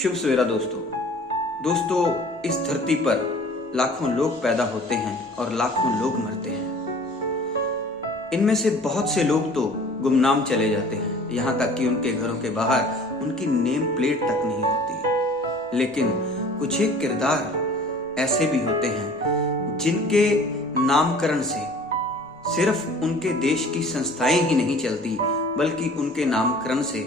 शुभ सवेरा दोस्तों, इस धरती पर लाखों लोग पैदा होते हैं और लाखों लोग मरते हैं। इनमें से बहुत से लोग तो गुमनाम चले जाते हैं, यहाँ तक कि उनके घरों के बाहर उनकी नेम प्लेट तक नहीं होती। लेकिन कुछ एक किरदार ऐसे भी होते हैं जिनके नामकरण से सिर्फ उनके देश की संस्थाएं ही नहीं चलती, बल्कि उनके नामकरण से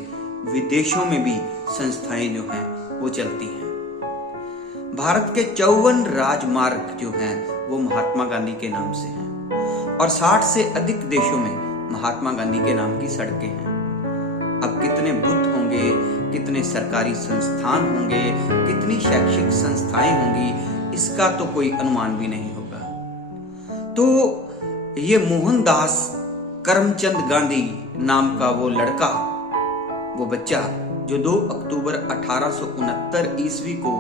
विदेशों में भी संस्थाएं जो हैं वो चलती हैं। भारत के 54 राजमार्ग जो हैं वो महात्मा गांधी के नाम से हैं और 60 से अधिक देशों में महात्मा गांधी के नाम की सड़कें हैं। अब कितने बुद्ध होंगे, कितने सरकारी संस्थान होंगे, कितनी शैक्षिक संस्थाएं होंगी, इसका तो कोई अनुमान भी नहीं होगा। तो ये मोहनदास करमचंद गांधी नाम का वो लड़का, वो बच्चा जो 2 अक्टूबर 1869 ईस्वी को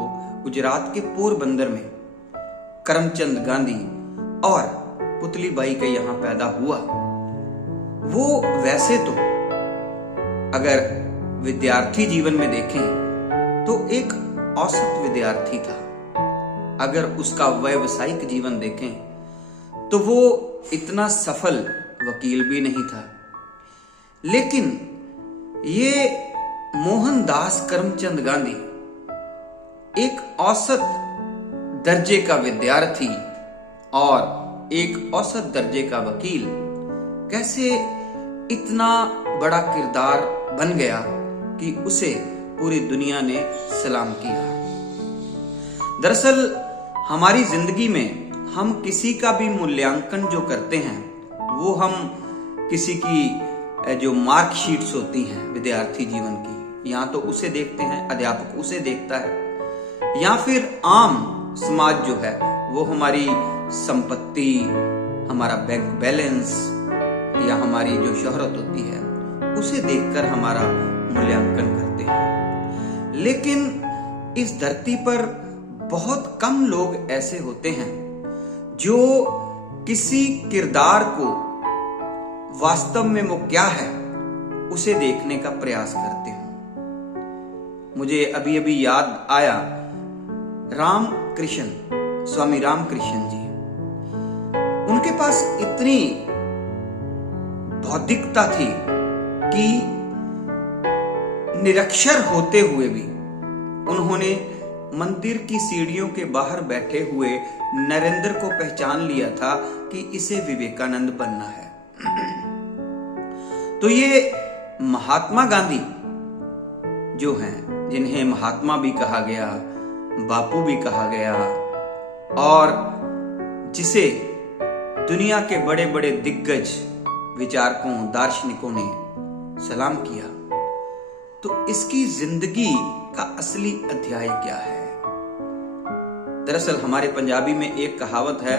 गुजरात के पोरबंदर में करमचंद गांधी और पुतली बाई के यहाँ पैदा हुआ, वो वैसे तो अगर विद्यार्थी जीवन में देखें तो एक औसत विद्यार्थी था। अगर उसका व्यावसायिक जीवन देखें तो वो इतना सफल वकील भी नहीं था। लेकिन ये मोहनदास करमचंद गांधी एक औसत दर्जे का विद्यार्थी और एक औसत दर्जे का वकील कैसे इतना बड़ा किरदार बन गया कि उसे पूरी दुनिया ने सलाम किया। दरअसल हमारी जिंदगी में हम किसी का भी मूल्यांकन जो करते हैं वो हम किसी की जो मार्कशीट्स होती हैं विद्यार्थी जीवन की, यहाँ तो उसे देखते हैं, अध्यापक उसे देखता है, या फिर आम समाज जो है वो हमारी संपत्ति, हमारा बैंक बैलेंस या हमारी जो शोहरत होती है उसे देखकर हमारा मूल्यांकन करते हैं। लेकिन इस धरती पर बहुत कम लोग ऐसे होते हैं जो किसी किरदार को वास्तव में वो क्या है उसे देखने का प्रयास करते हैं। मुझे अभी अभी याद आया स्वामी रामकृष्ण जी। उनके पास इतनी बौद्धिकता थी कि निरक्षर होते हुए भी उन्होंने मंदिर की सीढ़ियों के बाहर बैठे हुए नरेंद्र को पहचान लिया था कि इसे विवेकानंद बनना है। तो ये महात्मा गांधी जो हैं, जिन्हें महात्मा भी कहा गया, बापू भी कहा गया, और जिसे दुनिया के बड़े बड़े दिग्गज विचारकों, दार्शनिकों ने सलाम किया, तो इसकी जिंदगी का असली अध्याय क्या है? दरअसल हमारे पंजाबी में एक कहावत है,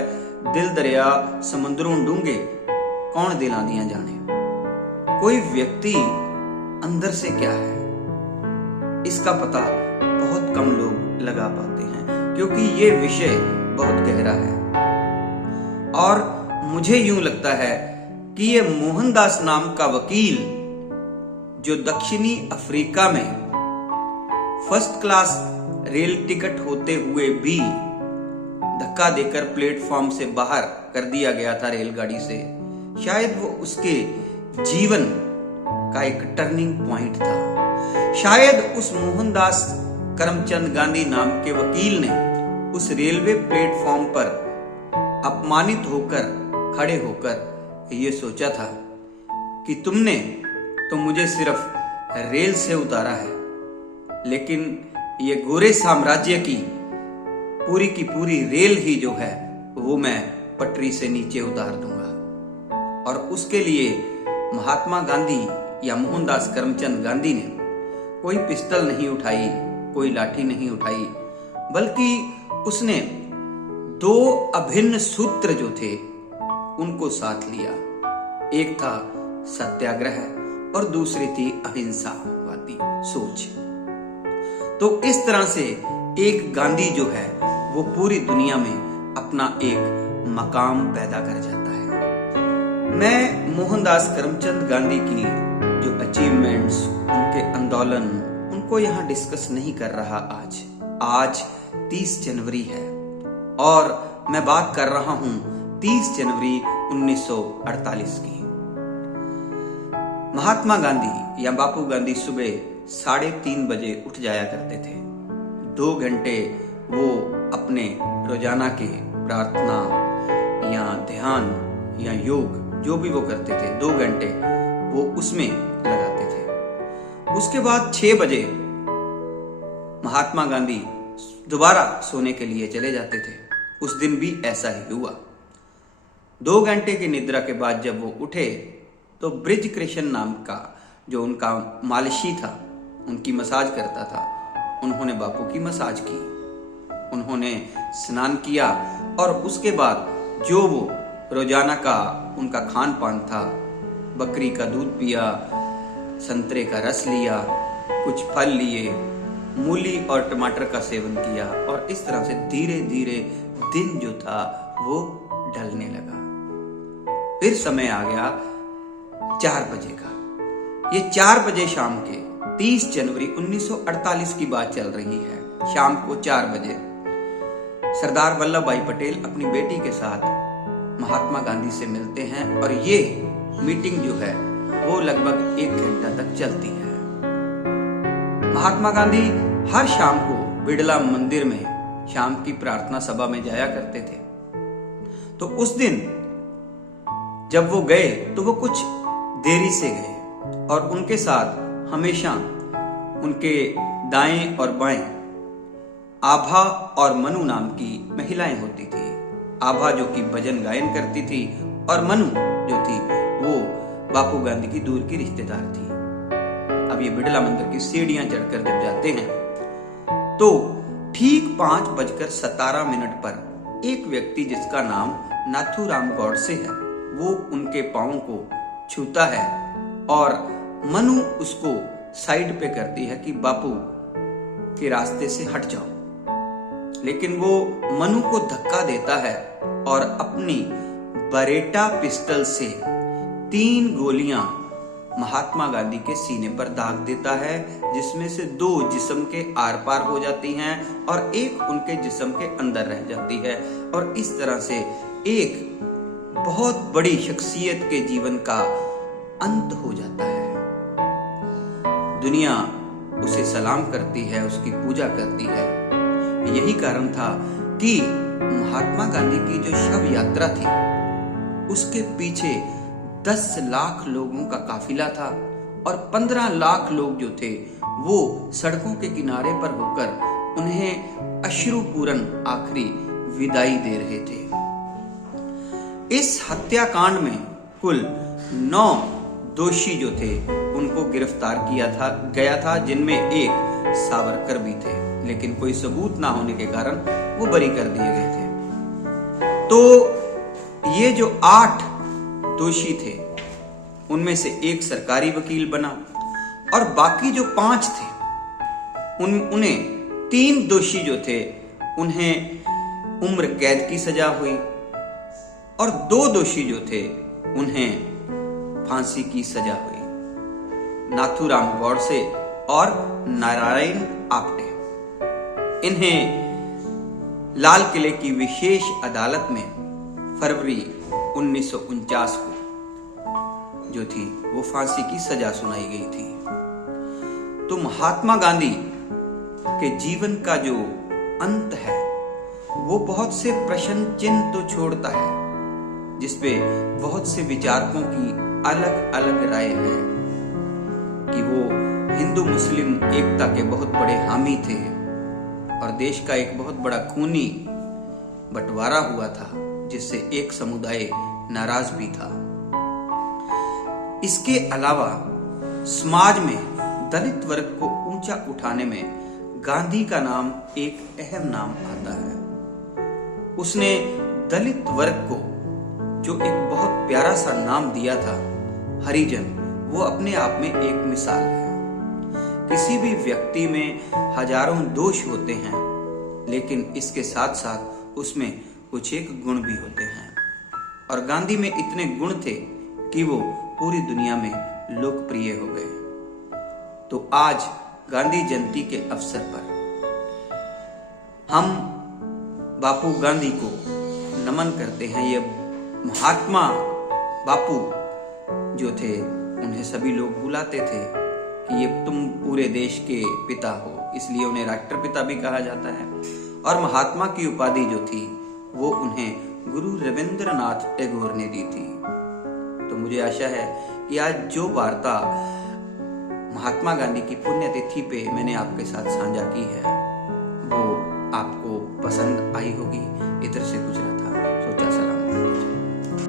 दिल दरिया समुद्रों डूंगे कौन दिलां दियां जाने। कोई व्यक्ति अंदर से क्या है इसका पता बहुत कम लोग लगा पाते हैं, क्योंकि ये विषय बहुत गहरा है। और मुझे यूं लगता है कि ये मोहनदास नाम का वकील जो दक्षिणी अफ्रीका में फर्स्ट क्लास रेल टिकट होते हुए भी धक्का देकर प्लेटफॉर्म से बाहर कर दिया गया था रेलगाड़ी से, शायद वो उसके जीवन का एक टर्निंग पॉइंट था। शायद उस मोहनदास करमचंद गांधी नाम के वकील ने उस रेलवे प्लेटफॉर्म पर अपमानित होकर खड़े होकर ये सोचा था कि तुमने तो मुझे सिर्फ रेल से उतारा है, लेकिन ये गोरे साम्राज्य की पूरी रेल ही जो है वो मैं पटरी से नीचे उतार दूंगा। और उसके लिए महात्मा गांधी या मोहनदास करमचंद गांधी ने कोई पिस्टल नहीं उठाई, कोई लाठी नहीं उठाई, बल्कि उसने 2 अभिन्न सूत्र जो थे उनको साथ लिया। एक था सत्याग्रह और दूसरी थी अहिंसावादी सोच। तो इस तरह से एक गांधी जो है वो पूरी दुनिया में अपना एक मकाम पैदा कर जाता है। मैं मोहनदास करमचंद गांधी की जो अचीवमेंट्स, उनके आंदोलन, उनको यहाँ डिस्कस नहीं कर रहा। आज 30 जनवरी है और मैं बात कर रहा हूं 30 जनवरी 1948 की। महात्मा गांधी या बापू गांधी सुबह 3:30 बजे उठ जाया करते थे। 2 घंटे वो अपने रोजाना के प्रार्थना या ध्यान या योग जो भी वो करते थे, 2 घंटे वो उसमें लगाते थे। उसके बाद 6 बजे महात्मा गांधी दोबारा सोने के लिए चले जाते थे। उस दिन भी ऐसा ही हुआ। 2 घंटे की निद्रा के बाद जब वो उठे तो ब्रिज कृष्ण नाम का जो उनका मालिशी था, उनकी मसाज करता था, उन्होंने बापू की मसाज की। उन्होंने स्नान किया और उसके बाद जो वो रोजाना का उनका खान पान था, बकरी का दूध पिया, संतरे का रस लिया, कुछ फल लिए, मूली और टमाटर का सेवन किया और इस तरह से धीरे धीरे दिन जो था वो ढलने लगा। फिर समय आ गया 4 बजे का। ये 4 बजे शाम के 30 जनवरी 1948 की बात चल रही है। शाम को 4 बजे सरदार वल्लभ भाई पटेल अपनी बेटी के साथ महात्मा गांधी से मिलते हैं और ये मीटिंग जो है वो लगभग 1 घंटा तक चलती है। महात्मा गांधी हर शाम को बिड़ला मंदिर में शाम की प्रार्थना सभा में जाया करते थे। तो उस दिन जब वो गए तो वो कुछ देरी से गए और उनके साथ हमेशा उनके दाएं और बाएं आभा और मनु नाम की महिलाएं होती थी। आभा जो कि भजन गायन करती थी और मनु जो थी वो बापू गांधी की दूर की रिश्तेदार थी। अब ये बिड़ला मंदिर की सीढ़ियां चढ़कर जब जाते हैं तो ठीक 5:17 पर एक व्यक्ति जिसका नाम नाथूराम गौडसे है वो उनके पांव को छूता है और मनु उसको साइड पे करती है कि बापू के रास्ते से हट जाओ। लेकिन वो मनु को धक्का देता है और अपनी बरेटा पिस्टल से 3 गोलियां महात्मा गांधी के सीने पर दाग देता है, जिसमें से 2 जिस्म के आर पार हो जाती हैं और एक उनके जिस्म के अंदर रह जाती है। और इस तरह से एक बहुत बड़ी शख्सियत के जीवन का अंत हो जाता है। दुनिया उसे सलाम करती है, उसकी पूजा करती है। यही कारण था कि महात्मा गांधी की जो शव यात्रा थी उसके पीछे 10 लाख लोगों का काफिला था और 15 लाख लोग जो थे वो सड़कों के किनारे पर होकर उन्हें अश्रुपूर्ण आखिरी विदाई दे रहे थे। इस हत्याकांड में कुल 9 दोषी जो थे उनको गिरफ्तार किया गया था, जिनमें एक सावरकर भी थे, लेकिन कोई सबूत ना होने के कारण वो बरी कर दिए गए थे। तो ये जो 8 दोषी थे उनमें से एक सरकारी वकील बना और बाकी जो 5 थे उन्हें 3 दोषी जो थे उन्हें उम्र कैद की सजा हुई और 2 दोषी जो थे उन्हें फांसी की सजा हुई। नाथूराम गौडसे और नारायण आप्टे, इन्हें लाल किले की विशेष अदालत में फरवरी 1949 को जो थी वो फांसी की सजा सुनाई गई थी। तो महात्मा गांधी के जीवन का जो अंत है वो बहुत से प्रश्न चिन्ह तो छोड़ता है, जिसपे बहुत से विचारकों की अलग अलग राय है कि वो हिंदू मुस्लिम एकता के बहुत बड़े हामी थे और देश का एक बहुत बड़ा खूनी बंटवारा हुआ था जिससे एक समुदाय नाराज भी था। इसके अलावा समाज में दलित वर्ग को ऊंचा उठाने में गांधी का नाम एक अहम नाम आता है। उसने दलित वर्ग को जो एक बहुत प्यारा सा नाम दिया था हरिजन, वो अपने आप में एक मिसाल है। किसी भी व्यक्ति में हजारों दोष होते हैं, लेकिन इसके साथ साथ उसमें कुछ एक गुण भी होते हैं और गांधी में इतने गुण थे कि वो पूरी दुनिया में लोकप्रिय हो गए। तो आज गांधी जयंती के अवसर पर हम बापू गांधी को नमन करते हैं। ये महात्मा बापू जो थे, उन्हें सभी लोग बुलाते थे कि ये तुम पूरे देश के पिता हो, इसलिए उन्हें राष्ट्रपिता भी कहा जाता है। और महात्मा की उपाधि जो थी वो उन्हें गुरु रविंद्रनाथ टैगोर ने दी थी। तो मुझे आशा है कि आज जो वार्ता महात्मा गांधी की पुण्यतिथि पे मैंने आपके साथ साझा की है वो आपको पसंद आई होगी। इधर से गुजरा था, सोचा सलाम।